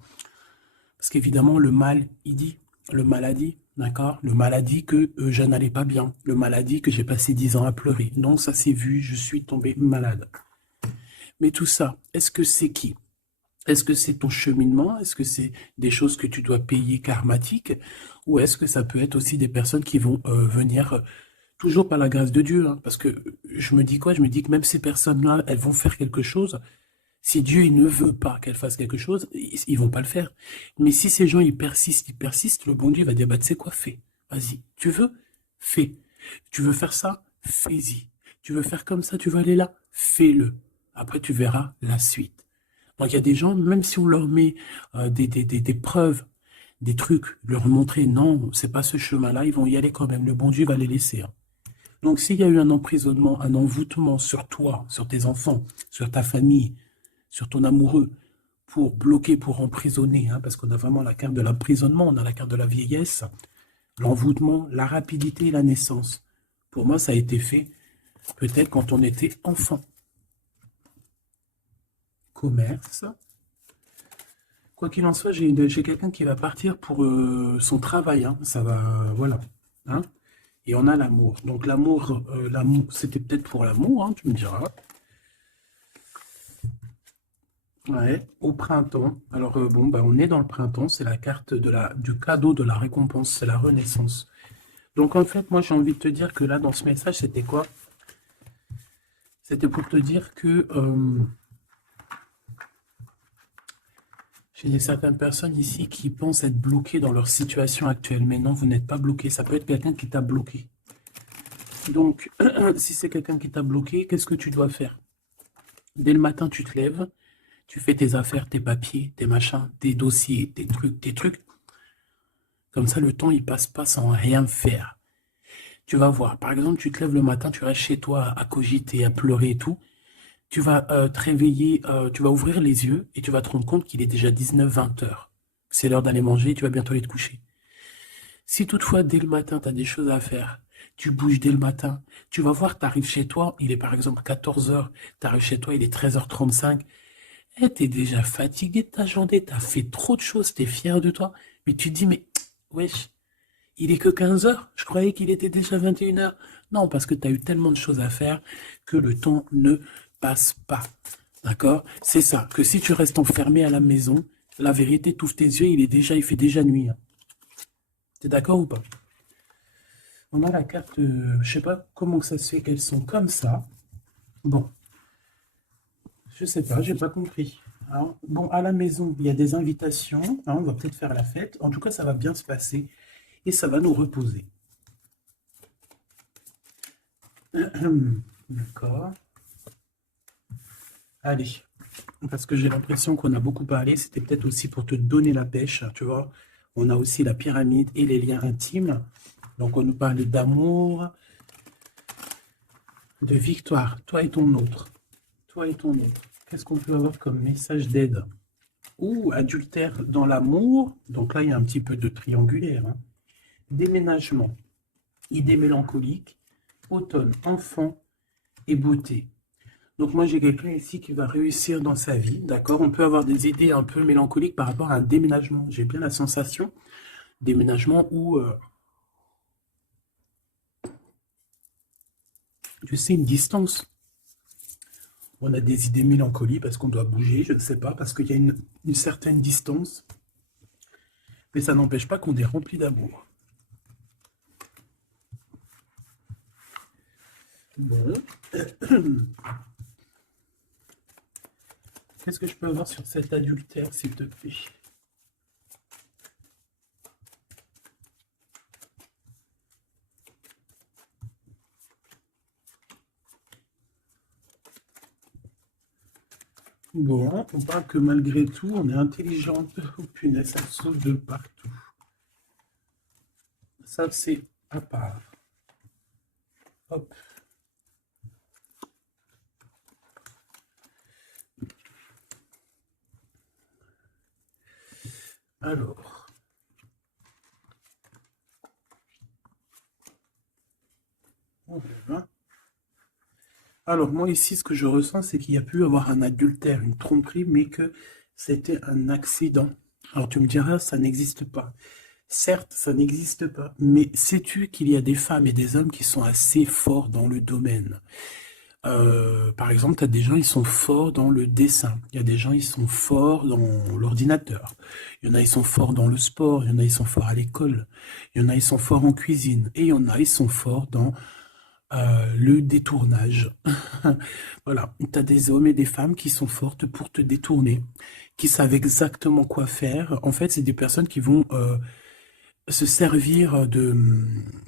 Parce qu'évidemment, le mal, il dit, le mal a dit, d'accord? Le mal a dit que je n'allais pas bien. Le mal a dit que j'ai passé 10 ans à pleurer. Donc ça s'est vu, je suis tombé malade. Mais tout ça, est-ce que c'est qui? Est-ce que c'est ton cheminement? Est-ce que c'est des choses que tu dois payer karmatiques? Ou est-ce que ça peut être aussi des personnes qui vont venir toujours par la grâce de Dieu? Hein? Parce que je me dis quoi? Je me dis que même ces personnes-là, elles vont faire quelque chose, Si Dieu il ne veut pas qu'elle fasse quelque chose, ils vont pas le faire. Mais si ces gens ils persistent, le bon Dieu va dire, bah tu sais quoi, fais. Vas-y. Tu veux? Fais. Tu veux faire ça? Fais-y. Tu veux faire comme ça, tu veux aller là? Fais-le. Après, tu verras la suite. Donc il y a des gens, même si on leur met des preuves, des trucs, leur montrer non, c'est pas ce chemin-là, ils vont y aller quand même. Le bon Dieu va les laisser, hein. Donc s'il y a eu un emprisonnement, un envoûtement sur toi, sur tes enfants, sur ta famille, sur ton amoureux, pour bloquer, pour emprisonner, hein, parce qu'on a vraiment la carte de l'emprisonnement, on a la carte de la vieillesse, l'envoûtement, la rapidité et la naissance. Pour moi, ça a été fait peut-être quand on était enfant. Commerce. Quoi qu'il en soit, j'ai quelqu'un qui va partir pour son travail, hein. Ça va, voilà, hein. Et on a l'amour. Donc l'amour, c'était peut-être pour l'amour, hein, tu me diras. Ouais, au printemps. Alors bon, bah, on est dans le printemps, c'est la carte du cadeau de la récompense, c'est la renaissance. Donc en fait, moi j'ai envie de te dire que là, dans ce message, c'était quoi? C'était pour te dire que j'ai certaines personnes ici qui pensent être bloquées dans leur situation actuelle. Mais non, vous n'êtes pas bloqué. Ça peut être quelqu'un qui t'a bloqué. Donc, si c'est quelqu'un qui t'a bloqué, qu'est-ce que tu dois faire? Dès le matin, tu te lèves, tu fais tes affaires, tes papiers, tes machins, tes dossiers, tes trucs. Comme ça, le temps, il passe pas sans rien faire. Tu vas voir. Par exemple, tu te lèves le matin, tu restes chez toi à cogiter, à pleurer et tout. Tu vas te réveiller, tu vas ouvrir les yeux et tu vas te rendre compte qu'il est déjà 19-20 heures. C'est l'heure d'aller manger, tu vas bientôt aller te coucher. Si toutefois, dès le matin, tu as des choses à faire, tu bouges dès le matin, tu vas voir, tu arrives chez toi, il est par exemple 14 heures, tu arrives chez toi, il est 13h35, et tu es déjà fatigué de ta journée, tu as fait trop de choses, tu es fier de toi, mais tu te dis, mais wesh, il est que 15 heures, je croyais qu'il était déjà 21 heures. Non, parce que tu as eu tellement de choses à faire que le temps ne passe pas. D'accord? C'est ça, que si tu restes enfermé à la maison, la vérité, t'ouvres tes yeux, il fait déjà nuit, hein. T'es d'accord ou pas? On a la carte, je sais pas comment ça se fait qu'elles sont comme ça. Bon, je sais pas, j'ai pas compris. Alors, bon, à la maison, il y a des invitations, hein, on va peut-être faire la fête. En tout cas, ça va bien se passer et ça va nous reposer. D'accord. Allez, parce que j'ai l'impression qu'on a beaucoup parlé, c'était peut-être aussi pour te donner la pêche, tu vois. On a aussi la pyramide et les liens intimes. Donc on nous parle d'amour, de victoire, toi et ton autre. Toi et ton autre. Qu'est-ce qu'on peut avoir comme message d'aide? Ou adultère dans l'amour, donc là il y a un petit peu de triangulaire, hein. Déménagement, idée mélancolique, automne, enfant et beauté. Donc moi j'ai quelqu'un ici qui va réussir dans sa vie, d'accord? On peut avoir des idées un peu mélancoliques par rapport à un déménagement. J'ai bien la sensation, déménagement où, tu sais, une distance. On a des idées mélancoliques parce qu'on doit bouger, je ne sais pas, parce qu'il y a une certaine distance. Mais ça n'empêche pas qu'on est rempli d'amour. Bon. Qu'est-ce que je peux avoir sur cet adultère, s'il te plaît? Bon, on parle que malgré tout, on est intelligente. Oh punaise, ça saute de partout. Ça, c'est à part. Hop. Alors. Voilà. Alors, moi, ici, ce que je ressens, c'est qu'il y a pu avoir un adultère, une tromperie, mais que c'était un accident. Alors, tu me diras, ça n'existe pas. Certes, ça n'existe pas, mais sais-tu qu'il y a des femmes et des hommes qui sont assez forts dans le domaine? Par exemple, tu as des gens, ils sont forts dans le dessin. Il y a des gens, ils sont forts dans l'ordinateur. Il y en a, ils sont forts dans le sport. Il y en a, ils sont forts à l'école. Il y en a, ils sont forts en cuisine. Et il y en a, ils sont forts dans le détournage. Voilà, tu as des hommes et des femmes qui sont fortes pour te détourner, qui savent exactement quoi faire. En fait, c'est des personnes qui vont se servir de...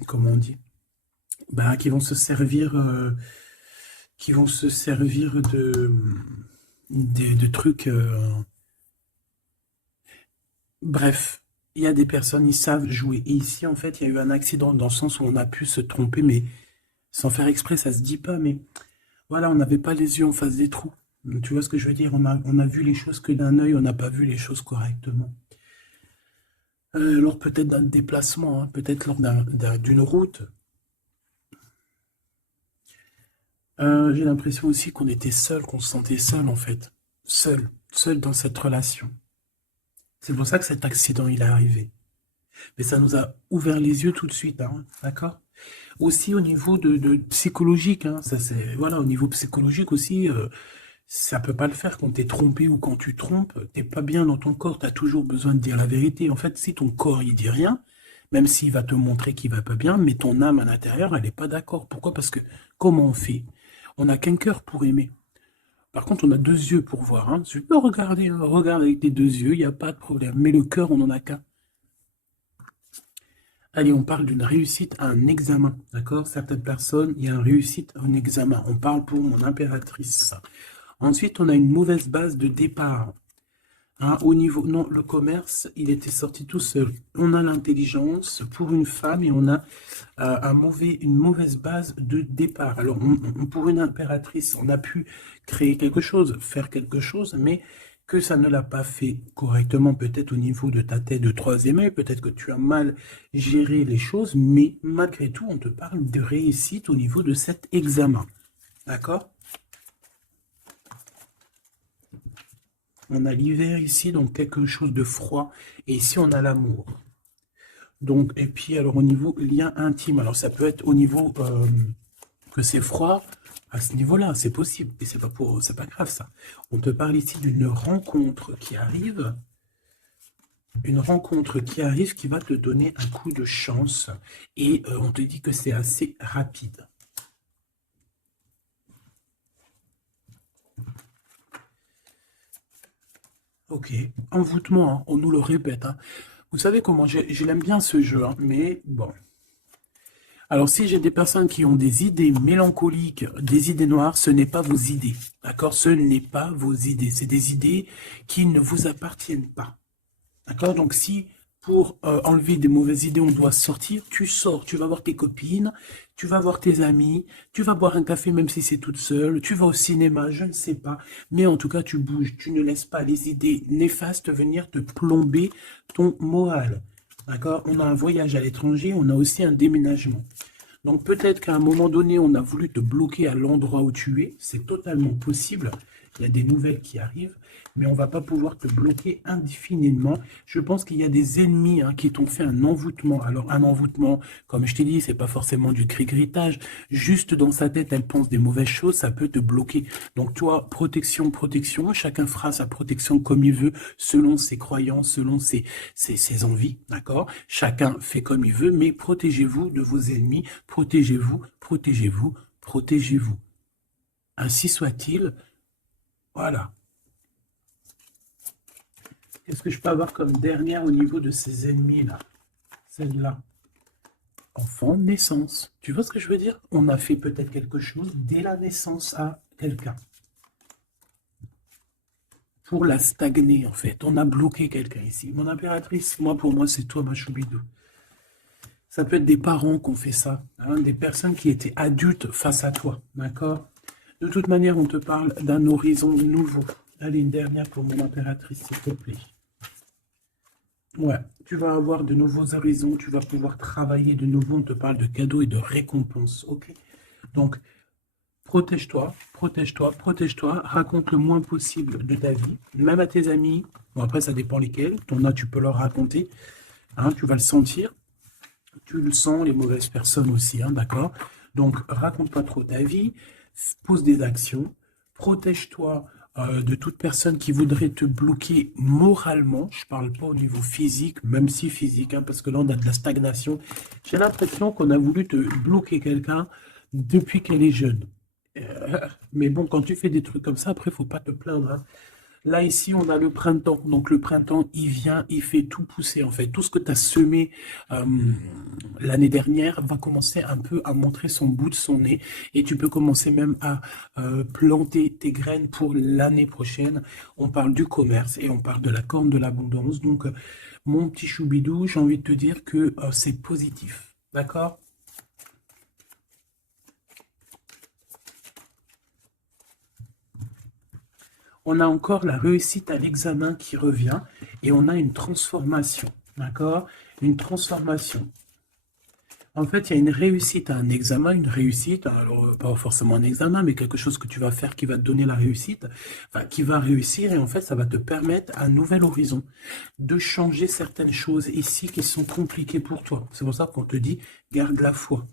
Comment on dit? Ben, qui vont se servir de trucs... Bref, il y a des personnes, ils savent jouer. Et ici, en fait, il y a eu un accident dans le sens où on a pu se tromper, mais sans faire exprès, ça se dit pas, mais voilà, on n'avait pas les yeux en face des trous. Tu vois ce que je veux dire? On a vu les choses que d'un œil, on n'a pas vu les choses correctement. Lors peut-être d'un déplacement, hein, peut-être lors d'une route. J'ai l'impression aussi qu'on était seul, qu'on se sentait seul en fait. Seul dans cette relation. C'est pour ça que cet accident, il est arrivé. Mais ça nous a ouvert les yeux tout de suite, hein, d'accord? Aussi au niveau de psychologique, hein, ça c'est voilà, au niveau psychologique aussi, ça peut pas le faire quand t'es trompé ou quand tu trompes, t'es pas bien dans ton corps, t'as toujours besoin de dire la vérité. En fait, si ton corps il dit rien, même s'il va te montrer qu'il va pas bien, mais ton âme à l'intérieur, elle est pas d'accord. Pourquoi? Parce que comment on fait? On n'a qu'un cœur pour aimer. Par contre, on a deux yeux pour voir. Hein. Tu peux regarder, hein, regarde avec tes deux yeux, il n'y a pas de problème. Mais le cœur, on n'en a qu'un. Allez, on parle d'une réussite à un examen, d'accord? Certaines personnes, il y a une réussite à un examen. On parle pour mon impératrice. Ensuite, on a une mauvaise base de départ. Hein, au niveau, non, le commerce, il était sorti tout seul. On a l'intelligence pour une femme et on a une mauvaise base de départ. Alors, pour une impératrice, on a pu créer quelque chose, faire quelque chose, mais que ça ne l'a pas fait correctement, peut-être au niveau de ta tête de troisième œil, peut-être que tu as mal géré les choses, mais malgré tout, on te parle de réussite au niveau de cet examen. D'accord? On a l'hiver ici, donc quelque chose de froid, et ici on a l'amour. Donc, et puis alors au niveau lien intime, alors ça peut être au niveau que c'est froid, à ce niveau-là, c'est possible, et c'est pas grave ça. On te parle ici d'une rencontre qui arrive, qui va te donner un coup de chance, et on te dit que c'est assez rapide. Ok, envoûtement, hein, on nous le répète. Hein. Vous savez comment, je l'aime bien ce jeu, hein, mais bon. Alors, si j'ai des personnes qui ont des idées mélancoliques, des idées noires, ce n'est pas vos idées. D'accord? Ce n'est pas vos idées. C'est des idées qui ne vous appartiennent pas. D'accord? Donc, si pour enlever des mauvaises idées, on doit sortir, tu sors, tu vas voir tes copines, tu vas voir tes amis, tu vas boire un café même si c'est toute seule, tu vas au cinéma, je ne sais pas. Mais en tout cas, tu bouges, tu ne laisses pas les idées néfastes venir te plomber ton moral. D'accord? On a un voyage à l'étranger, on a aussi un déménagement. Donc peut-être qu'à un moment donné, on a voulu te bloquer à l'endroit où tu es. C'est totalement possible. Il y a des nouvelles qui arrivent, mais on ne va pas pouvoir te bloquer indéfiniment. Je pense qu'il y a des ennemis hein, qui t'ont fait un envoûtement. Alors un envoûtement, comme je t'ai dit, c'est pas forcément du cri-gritage. Juste dans sa tête, elle pense des mauvaises choses, ça peut te bloquer. Donc toi, protection, protection. Chacun fera sa protection comme il veut, selon ses croyances, selon ses envies, d'accord? Chacun fait comme il veut, mais protégez-vous de vos ennemis. Protégez-vous, protégez-vous, protégez-vous. Ainsi soit-il. Voilà. Qu'est-ce que je peux avoir comme dernière au niveau de ces ennemis-là? Celle-là. Enfant de naissance. Tu vois ce que je veux dire? On a fait peut-être quelque chose dès la naissance à quelqu'un. Pour la stagner, en fait. On a bloqué quelqu'un ici. Mon impératrice, pour moi, c'est toi, ma choubidou. Ça peut être des parents qui ont fait ça. Hein, des personnes qui étaient adultes face à toi. D'accord? De toute manière, on te parle d'un horizon nouveau. Allez, une dernière pour mon impératrice, s'il te plaît. Ouais, tu vas avoir de nouveaux horizons, tu vas pouvoir travailler de nouveau, on te parle de cadeaux et de récompenses, ok? Donc, protège-toi, protège-toi, protège-toi, raconte le moins possible de ta vie, même à tes amis, bon après ça dépend lesquels, ton as tu peux leur raconter, hein, tu vas le sentir, tu le sens, les mauvaises personnes aussi, hein, d'accord? Donc, raconte pas trop ta vie, pose des actions, protège-toi de toute personne qui voudrait te bloquer moralement. Je parle pas au niveau physique, même si physique, hein, parce que là, on a de la stagnation. J'ai l'impression qu'on a voulu te bloquer quelqu'un, depuis qu'elle est jeune. Mais bon, quand tu fais des trucs comme ça, après, faut pas te plaindre, hein. Là, ici, on a le printemps. Donc, le printemps, il vient, il fait tout pousser, en fait. Tout ce que tu as semé euh, l'année dernière va commencer un peu à montrer son bout de son nez. Et tu peux commencer même à planter tes graines pour l'année prochaine. On parle du commerce et on parle de la corne de l'abondance. Donc, mon petit choubidou, j'ai envie de te dire que c'est positif. D'accord? On a encore la réussite à l'examen qui revient et on a une transformation. D'accord? Une transformation. En fait, il y a une réussite à un examen, une réussite, alors pas forcément un examen, mais quelque chose que tu vas faire qui va te donner la réussite, enfin, qui va réussir, et en fait, ça va te permettre un nouvel horizon, de changer certaines choses ici qui sont compliquées pour toi. C'est pour ça qu'on te dit, garde la foi.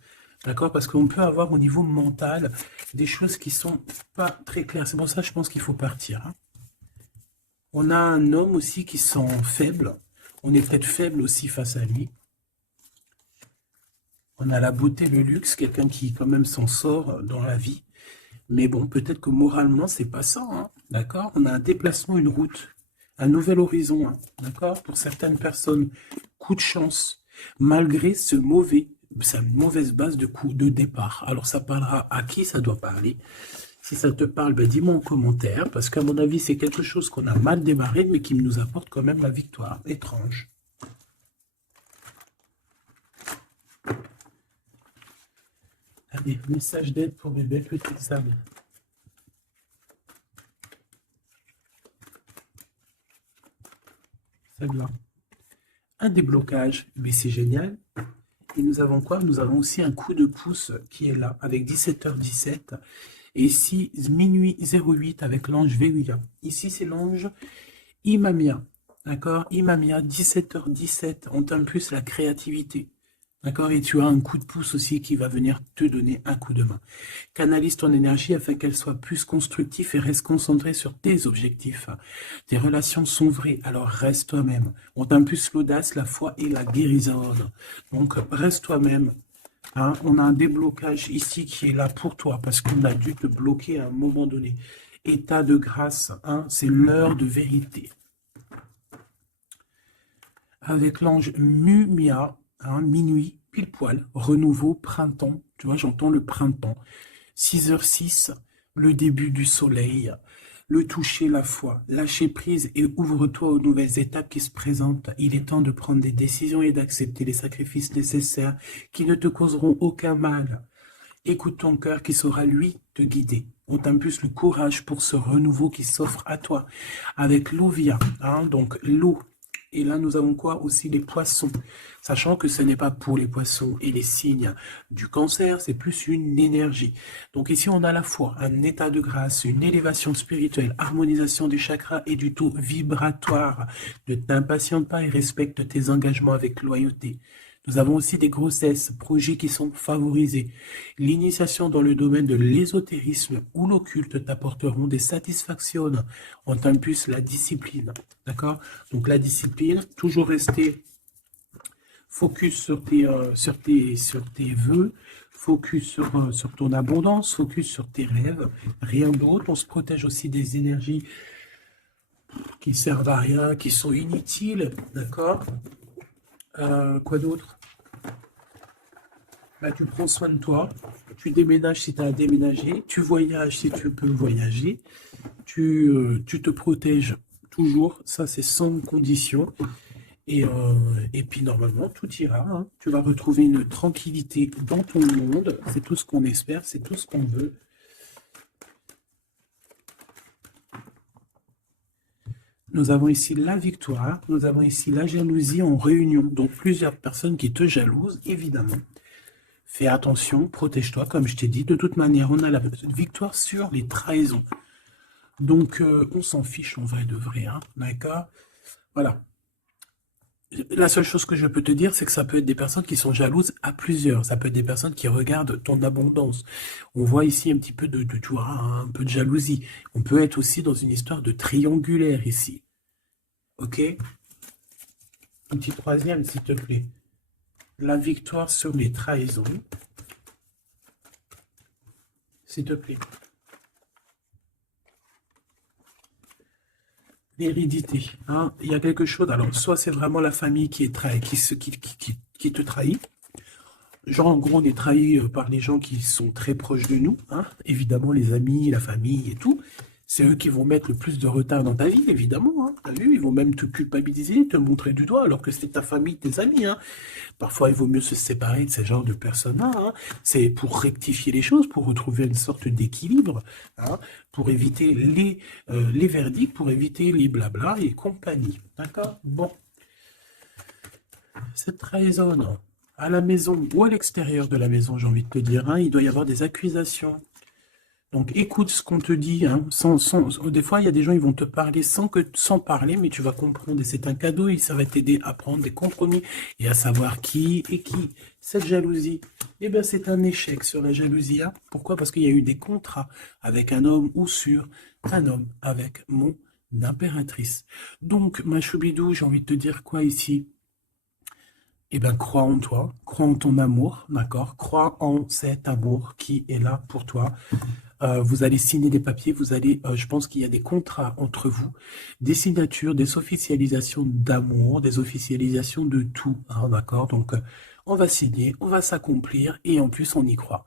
D'accord? Parce qu'on peut avoir au niveau mental des choses qui sont pas très claires. C'est pour ça que je pense qu'il faut partir, hein. On a un homme aussi qui sent faible. On est peut-être faible aussi face à lui. On a la beauté, le luxe, quelqu'un qui quand même s'en sort dans la vie. Mais bon, peut-être que moralement, c'est pas ça, hein. D'accord? On a un déplacement, une route, un nouvel horizon, hein. D'accord? Pour certaines personnes, coup de chance, malgré sa mauvaise base de coup de départ. Alors, ça parlera à qui ça doit parler. Si ça te parle, ben dis-moi en commentaire, parce qu'à mon avis, c'est quelque chose qu'on a mal démarré, mais qui nous apporte quand même la victoire. Étrange. Allez, message d'aide pour mes belles petites âmes. Celle-là. Un déblocage, mais c'est génial. Et nous avons quoi? Nous avons aussi un coup de pouce qui est là, avec 17h17. Et ici, minuit 08 avec l'ange Véhuya. Ici, c'est l'ange Imamia. D'accord? Imamia, 17h17. On t'impulse la créativité. D'accord? Et tu as un coup de pouce aussi qui va venir te donner un coup de main. Canalise ton énergie afin qu'elle soit plus constructive et reste concentrée sur tes objectifs. Tes relations sont vraies, alors reste toi-même. On t'impulse l'audace, la foi et la guérison. Donc reste toi-même. Hein, on a un déblocage ici qui est là pour toi parce qu'on a dû te bloquer à un moment donné. État de grâce, hein, c'est l'heure de vérité. Avec l'ange Mumia, hein, minuit, pile poil, renouveau, printemps. Tu vois, j'entends le printemps. 6h06, le début du soleil, le toucher, la foi, lâcher prise et ouvre-toi aux nouvelles étapes qui se présentent. Il est temps de prendre des décisions et d'accepter les sacrifices nécessaires qui ne te causeront aucun mal. Écoute ton cœur qui saura, lui, te guider. On t'impulse le courage pour ce renouveau qui s'offre à toi. Avec l'Ovia, hein, donc l'eau. Et là, nous avons quoi aussi? Les poissons. Sachant que ce n'est pas pour les poissons et les signes du cancer, c'est plus une énergie. Donc ici, on a à la fois un état de grâce, une élévation spirituelle, harmonisation des chakras et du taux vibratoire. Ne t'impatiente pas et respecte tes engagements avec loyauté. Nous avons aussi des grossesses, projets qui sont favorisés. L'initiation dans le domaine de l'ésotérisme ou l'occulte t'apporteront des satisfactions. On t'impulse la discipline. D'accord? Donc la discipline, toujours rester focus sur tes vœux, focus sur ton abondance, focus sur tes rêves, rien d'autre. On se protège aussi des énergies qui servent à rien, qui sont inutiles. D'accord? Quoi d'autre? Bah, tu prends soin de toi, tu déménages si tu as à déménager, tu voyages si tu peux voyager, tu te protèges toujours, ça c'est sans condition. Et puis normalement, tout ira, hein. Tu vas retrouver une tranquillité dans ton monde, c'est tout ce qu'on espère, c'est tout ce qu'on veut. Nous avons ici la victoire, nous avons ici la jalousie en réunion, donc plusieurs personnes qui te jalousent, évidemment. Fais attention, protège-toi, comme je t'ai dit. De toute manière, on a la victoire sur les trahisons. Donc, on s'en fiche en vrai de vrai, hein, d'accord? Voilà. La seule chose que je peux te dire, c'est que ça peut être des personnes qui sont jalouses à plusieurs. Ça peut être des personnes qui regardent ton abondance. On voit ici un petit peu tu vois, un peu de jalousie. On peut être aussi dans une histoire de triangulaire ici. Ok? Un petit troisième, s'il te plaît. La victoire sur les trahisons. s'il te plaît. L'hérédité, hein. Il y a quelque chose, alors soit c'est vraiment la famille qui est qui te trahit, genre en gros on est trahi par les gens qui sont très proches de nous, hein. Évidemment les amis, la famille et tout, c'est eux qui vont mettre le plus de retard dans ta vie, évidemment, hein. T'as vu, ils vont même te culpabiliser, te montrer du doigt, alors que c'est ta famille, tes amis, hein. Parfois il vaut mieux se séparer de ce genre de personnes-là, hein. C'est pour rectifier les choses, pour retrouver une sorte d'équilibre, hein, pour éviter les verdicts, pour éviter les blabla et compagnie. D'accord? Bon, cette trahison, non. À la maison ou à l'extérieur de la maison, j'ai envie de te dire, hein, il doit y avoir des accusations. Donc écoute ce qu'on te dit, hein, des fois il y a des gens, ils vont te parler sans parler, mais tu vas comprendre, et c'est un cadeau, et ça va t'aider à prendre des compromis, et à savoir qui est qui. Cette jalousie, eh bien c'est un échec sur la jalousie, hein. Pourquoi? Parce qu'il y a eu des contrats avec un homme ou sur un homme avec mon impératrice. Donc, ma choubidou, j'ai envie de te dire quoi ici? Eh bien, crois en toi, crois en ton amour, d'accord? Crois en cet amour qui est là pour toi. Vous allez signer des papiers, je pense qu'il y a des contrats entre vous, des signatures, des officialisations d'amour, des officialisations de tout, hein, d'accord? Donc, on va signer, on va s'accomplir et en plus, on y croit.